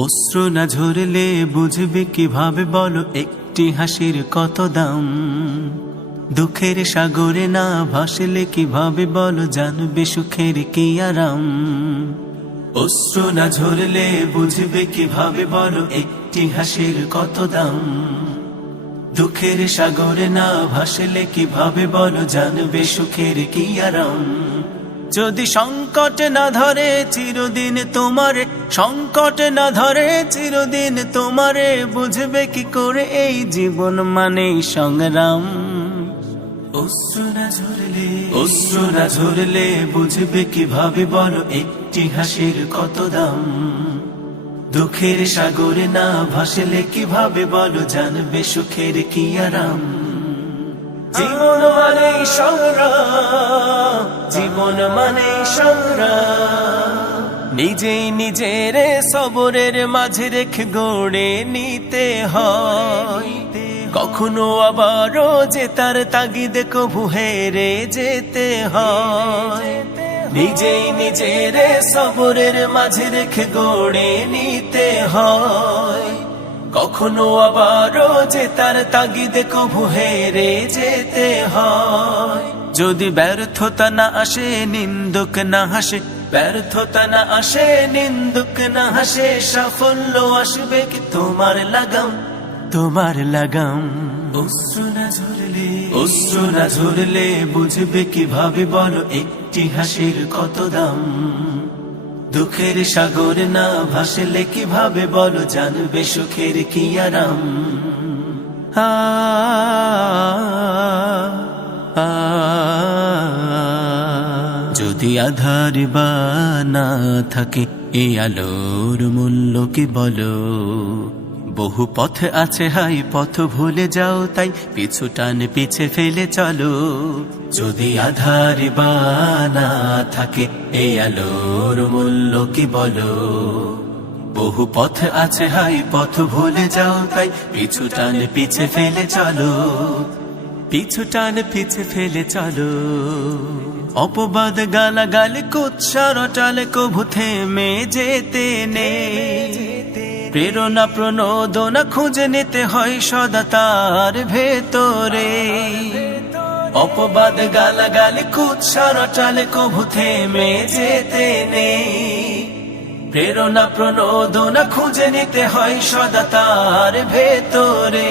অশ্রু না ঝরলে বুঝবে কিভাবে বলো একটি হাসির কত দাম। দুঃখের সাগরে না ভাসলে কিভাবে বলো জানবে সুখের কি আরাম। অশ্রু না ঝরলে বুঝবে কিভাবে বলো একটি হাসির কত দাম। দুঃখের সাগরে না ভাসলে কিভাবে বলো জানবে সুখের কি আরাম। যদি সংকট না ধরে চিরদিন তোমারে, সংকট না ধরে চিরদিন তোমারে, বুঝবে কি করে এই জীবন মানে সংগ্রাম। অশ্রু না ঝরলে বুঝবে কিভাবে বলো একটি হাসির কত দাম। দুঃখের সাগরে না ভাসলে কিভাবে বলো জানবে সুখের কি আরাম। জীবন মানে সংগ্রাম, জীবন মানে সংগ্রাম। নিজেই নিজের সবরের মাঝে রেখে গড়ে নিতে হয়। কখনো আবারও যে তার তাগিদে কভু হেরে যেতে হয়। নিজেই নিজের সবরের মাঝে রেখে গড়ে নিতে হয়। কখনো আবারও যে তার তাগিদে কভু হেরে যেতে হয়। যদি ব্যর্থতা না আসে নিন্দুক না হাসে, ব্যর্থতা না আসে নিন্দুক না হাসে, সাফল্য আসবে কি তোমার লাগাম, তোমার লাগাম। অশ্রু না ঝরলে বুঝবে কিভাবে বলো একটি হাসির কত দাম। দুঃখের সাগর না ভাসলে কিভাবে বলো জানবে সুখের কি আরাম। যদি আধার বা না থাকে এই আলোর মূল্য কি বলো। বহু পথ আছে হাই পথ ভুলে যাও তাই পিছু টান পিছে ফেলে চলো। যদি আধার বা না থাকে এই আলোর মূল্য কি বলো। বহু পথ আছে হাই পথ ভুলে যাও তাই পিছু টান পিছে ফেলে চলো, পিছু টান পিছে ফেলে চলো। অপবাদ গালাগাল কুৎসার টালে কভু থেমে যেতে নেই। প্রেরণা প্রণোদনা খুঁজে নিতে হয় সদা তার ভেতরে। অপবাদ গালাগাল কুৎসার টালে কভু থেমে যেতে নেই। প্রেরণা প্রণোদনা খুঁজে নিতে হয় সদা তার ভেতরে।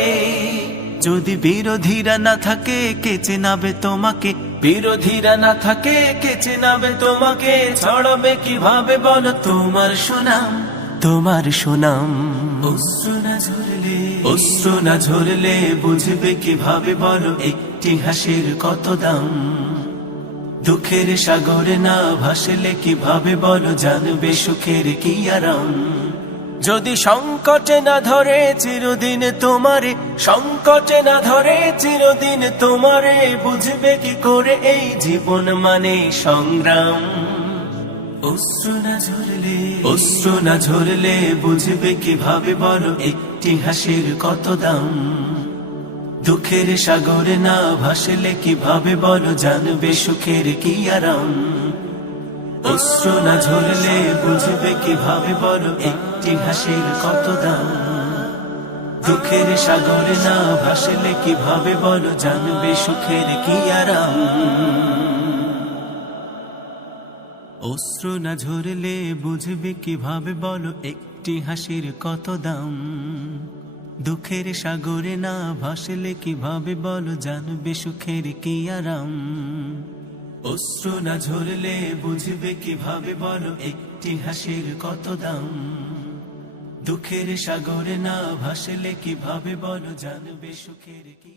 যদি বিরোধীরা না থাকে কে চেনাবে তোমাকে, বিরোধীরা না থাকে কে চেনাবে তোমাকে, ছড়াবে কিভাবে বলো তোমার সুনাম, তোমার সুনাম। অশ্রু না ঝরলে বুঝবে কিভাবে বলো একটি হাসির কত দাম। দুঃখের সাগরে না ভাসলে কিভাবে বলো জানবে সুখের কি আরাম। যদি সংকটে না ধরে চিরদিন তোমারে, সংকটে না ধরে চিরদিন তোমারে, বুঝবে কি করে এই জীবন মানে সংগ্রাম। অশ্রু না ঝরলে বুঝবে কিভাবে বলো একটি হাসির কত দাম। দুঃখের সাগরে না ভাসলে কিভাবে বলো জানবে সুখের কি আরাম। অশ্রু না ঝরলে বুঝবে কিভাবে বলো একটি হাসির কত দাম। দুঃখের সাগরে না ভাসলে কিভাবে বলো জানবে সুখের কি আরাম। অশ্রু না ঝরলে বুঝবে কিভাবে বলো একটি হাসির কত দাম। দুঃখের সাগরে না ভাসলে কিভাবে বলো জানবে সুখের কি আরাম। অশ্রু না ঝরলে বুঝবে কিভাবে বলো একটি হাসির কত দাম। দুঃখের সাগরে না ভাসলে কিভাবে বলো জানবে সুখের কি